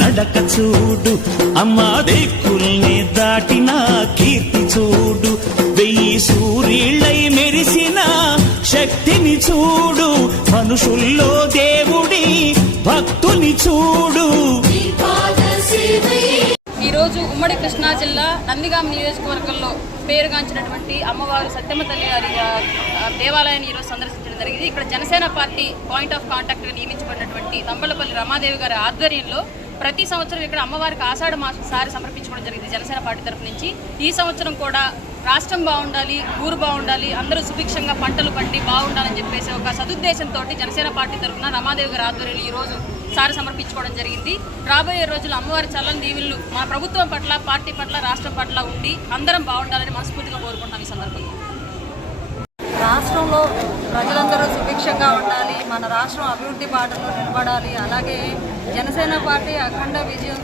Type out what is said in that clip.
నడక చూడు. అమ్మా దిక్కుల్ని దాటిన కీర్తి చూడు. వెయ్యి సూర్యుళ్ళై మెరిసిన శక్తిని చూడు. మనుషుల్లో దేవుడి భక్తుని చూడు. ఈరోజు ఉమ్మడి కృష్ణా జిల్లా నందిగామ నియోజకవర్గంలో పేరుగాంచినటువంటి అమ్మవారు సత్యమ్మ తల్లి గారి దేవాలయాన్ని ఈరోజు సందర్శించడం జరిగింది. ఇక్కడ జనసేన పార్టీ పాయింట్ ఆఫ్ కాంటాక్ట్గా నియమించబడినటువంటి తంబలపల్లి రమాదేవి గారి ఆధ్వర్యంలో ప్రతి సంవత్సరం ఇక్కడ అమ్మవారికి ఆషాఢ మాసారి సారి సమర్పించుకోవడం జరిగింది. జనసేన పార్టీ తరఫు నుంచి ఈ సంవత్సరం కూడా రాష్ట్రం బాగుండాలి ఊరు బాగుండాలి అందరూ సుభిక్షంగా పంటలు పండి బాగుండాలని చెప్పేసి ఒక సదుద్దేశంతో జనసేన పార్టీ తరఫున రమాదేవి గారి ఆధ్వర్యంలో ఈ రోజు సారి సమర్పించుకోవడం జరిగింది. రాబోయే రోజులు అమ్మవారి చల్లని దీవులు మా ప్రభుత్వం పట్ల పార్టీ పట్ల రాష్ట్రం పట్ల ఉండి అందరం బాగుండాలని మనస్ఫూర్తిగా కోరుకుంటున్నాం ఈ సందర్భంగా. రాష్ట్రంలో ప్రజలందరూ సుభిక్షంగా ఉండాలి మన రాష్ట్రం అభివృద్ధి బాటలో నిలబడాలి. అలాగే జనసేన పార్టీ అఖండ విజయం